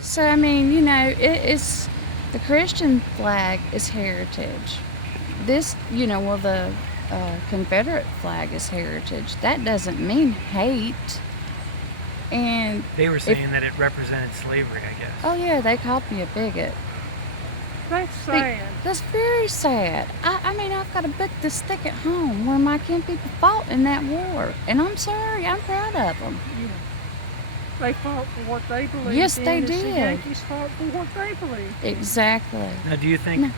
So, I mean, you know, it's the Christian flag is heritage. This, you know, well, the Confederate flag is heritage. That doesn't mean hate. And They were if, saying that it represented slavery, I oh, guess. yeah, they called me a bigot. That's sad. That's very sad. I mean, I've got a book this thick at home where my kin people fought in that war. And I'm sorry, I'm proud of them. Yeah. They fought for what they believed Yes, in, they as the did. Yankees fought for what they believed in. Exactly. Now, do you think No.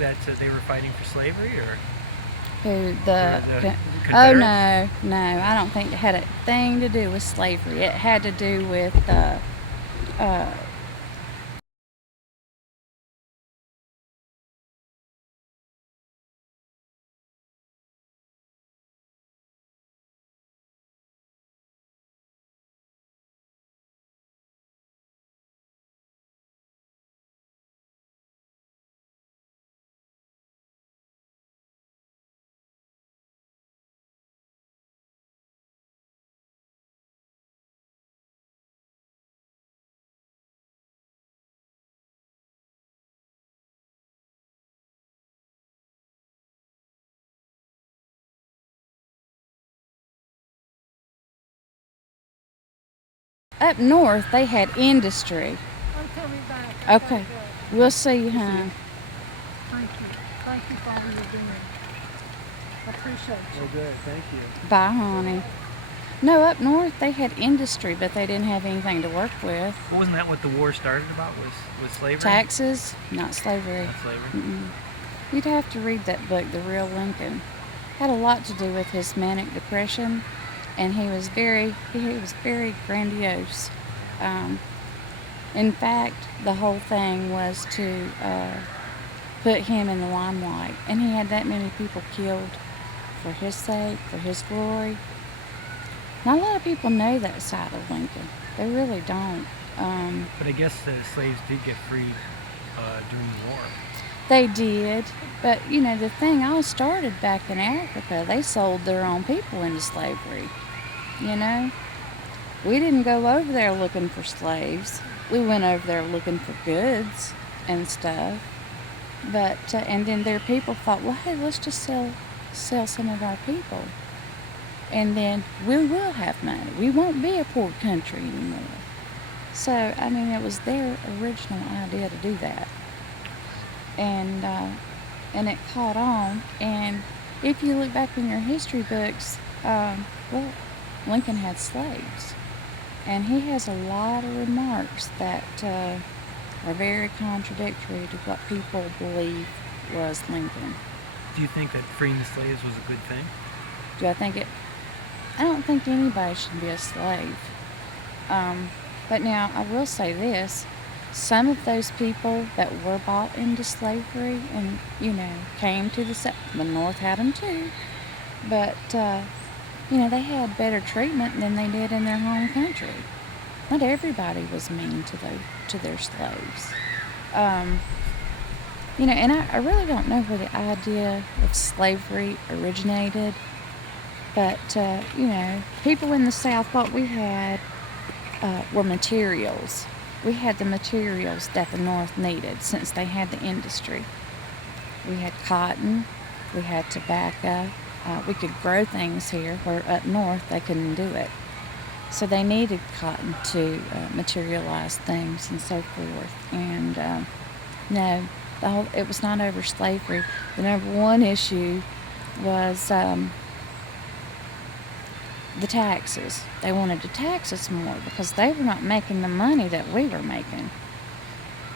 that they were fighting for slavery or Who the oh Confederates? no, I don't think it had a thing to do with slavery. It had to do with uh, up north they had industry. Okay, me back. I Okay, gotta go. we'll see you, hon. Thank you. Thank you for all you're doing. I appreciate you. Well, good. Thank you. Bye, honey. No, up north they had industry, but they didn't have anything to work with. Well, wasn't that what the war started about? Was slavery? Taxes, not slavery. Not slavery. Mm-mm. You'd have to read that book, The Real Lincoln. Had a lot to do with his manic depression, and he was very grandiose. Um, in fact, the whole thing was to put him in the limelight, and he had that many people killed for his sake, for his glory. Not a lot of people know that side of Lincoln. They really don't. But I guess the slaves did get freed during the war. They did, but you know, the thing all started back in Africa. They sold their own people into slavery. You know, we didn't go over there looking for slaves. We went over there looking for goods and stuff. But and then their people thought, well, hey, let's just sell some of our people, and then we will have money. We won't be a poor country anymore. So I mean, it was their original idea to do that, and it caught on. And if you look back in your history books, well, Lincoln had slaves, and he has a lot of remarks that are very contradictory to what people believe was Lincoln. Do you think that freeing the slaves was a good thing? Do I think it? I don't think anybody should be a slave. But now I will say this: some of those people that were bought into slavery and you know came to the South, the North had them too, but you know they had better treatment than they did in their home country. Not everybody was mean to their slaves. Um, you know, and I really don't know where the idea of slavery originated, but you know, people in the South, what we had were materials. We had the materials that the North needed since they had the industry. We had cotton, we had tobacco, we could grow things here where up north they couldn't do it. So they needed cotton to materialize things and so forth. And no, it was not over slavery. The number one issue was the taxes. They wanted to tax us more because they were not making the money that we were making.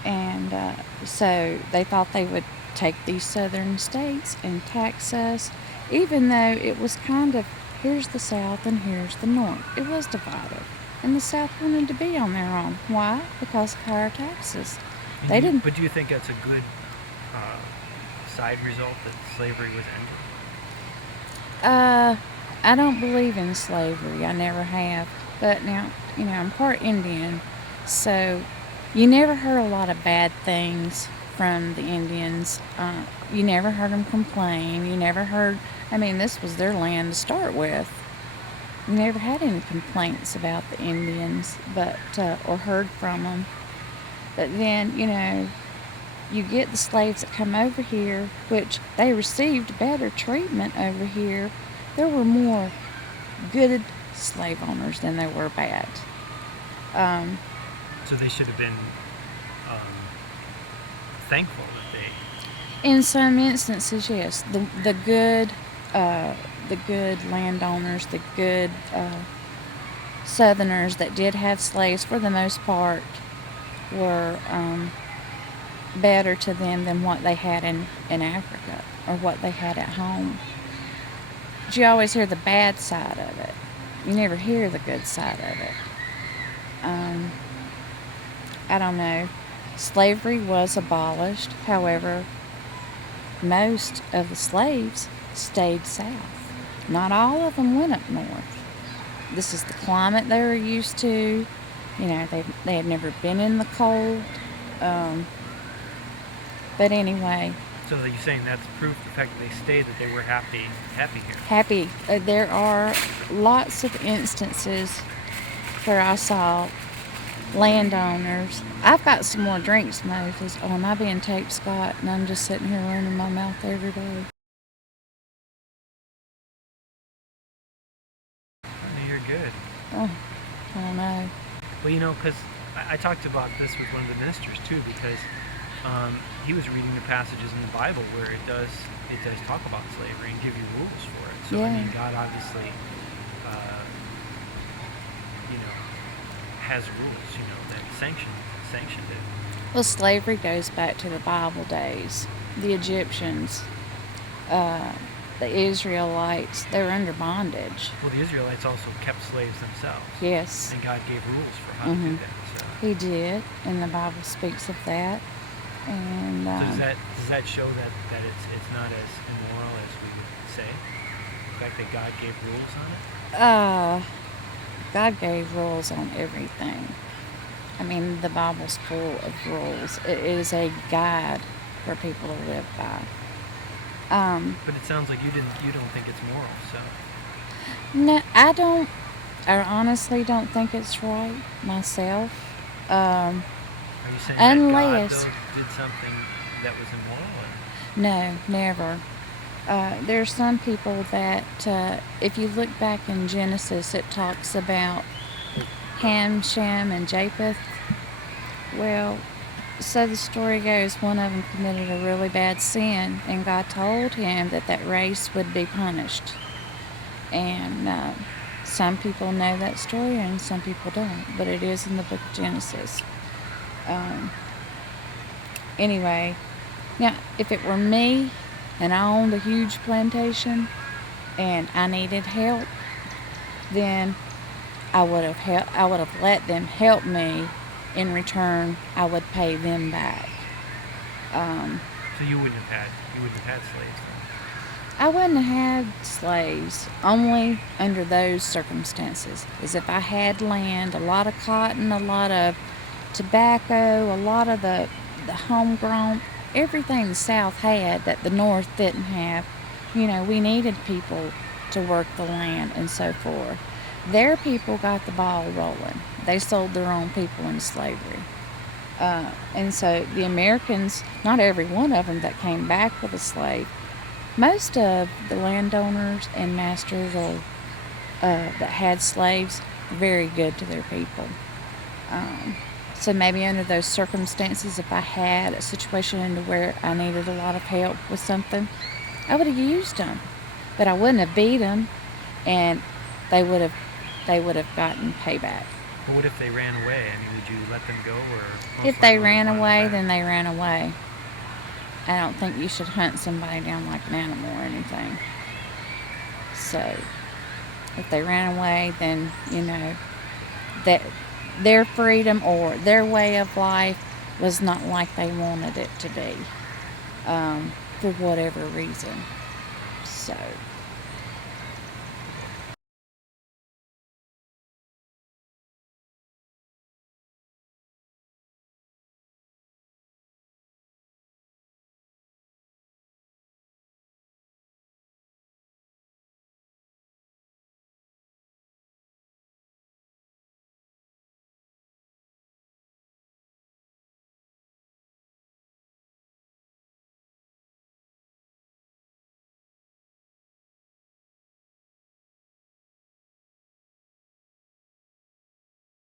And so they thought they would take these southern states and tax us, even though it was kind of here's the South and here's the North. It was divided. And the South wanted to be on their own. Why? Because of higher taxes. They didn't. But do you think that's a good side result that slavery was ended? I don't believe in slavery. I never have. But now, you know, I'm part Indian, so you never heard a lot of bad things from the Indians. You never heard them complain. You never heard, I mean, this was their land to start with. You never had any complaints about the Indians, but or heard from them. But then, you get the slaves that come over here, which they received better treatment over here. There were more good slave owners than there were bad. So they should have been thankful that they. In some instances, yes, the good landowners, the good Southerners that did have slaves, for the most part, were better to them than what they had in Africa or what they had at home. But you always hear the bad side of it. You never hear the good side of it. I don't know. Slavery was abolished. However, most of the slaves stayed south. Not all of them went up north. This is the climate they were used to. They had never been in the cold. But anyway. So you're saying that's proof the fact that they stayed, that they were happy here. Happy. There are lots of instances where I saw landowners. I've got some more drinks, Moses. Oh, am I being taped, Scott? And I'm just sitting here running my mouth every day. You're good. Oh, I don't know. Well, because I talked about this with one of the ministers too, because he was reading the passages in the Bible where it does talk about slavery and give you rules for it. So Yeah. God obviously, has rules, that sanctioned it. Well, slavery goes back to the Bible days. The Egyptians, the Israelites, they were under bondage. Well, the Israelites also kept slaves themselves. Yes. And God gave rules for how to do that. So. He did, and the Bible speaks of that. And so does that show that it's not as immoral as we would say? The fact that God gave rules on it? God gave rules on everything. I mean, the Bible's full of rules. It is a guide for people to live by. But it sounds like you don't think it's moral, so. No, I don't. I honestly don't think it's right myself. Are you saying unless that God, though, did something that was immoral? Or? No, never. There's some people that, if you look back in Genesis, it talks about Ham, Shem, and Japheth. Well, so the story goes, one of them committed a really bad sin, and God told him that race would be punished. And some people know that story, and some people don't, but it is in the book of Genesis. Anyway, now, if it were me, and I owned a huge plantation, and I needed help, then I would have let them help me. In return, I would pay them back. So you wouldn't have had slaves then? I wouldn't have had slaves only under those circumstances. As if I had land, a lot of cotton, a lot of tobacco, a lot of the homegrown, everything the South had that the North didn't have. We needed people to work the land and so forth. Their people got the ball rolling. They sold their own people into slavery. And so the Americans, not every one of them that came back with a slave, most of the landowners and masters that had slaves, very good to their people. So maybe under those circumstances, if I had a situation into where I needed a lot of help with something, I would have used them. But I wouldn't have beat them, and they would have gotten payback. Well, what if they ran away? I mean, would you let them go, or? If they ran away, then they ran away. I don't think you should hunt somebody down like an animal or anything. So, if they ran away, then, that their freedom or their way of life was not like they wanted it to be, for whatever reason. So...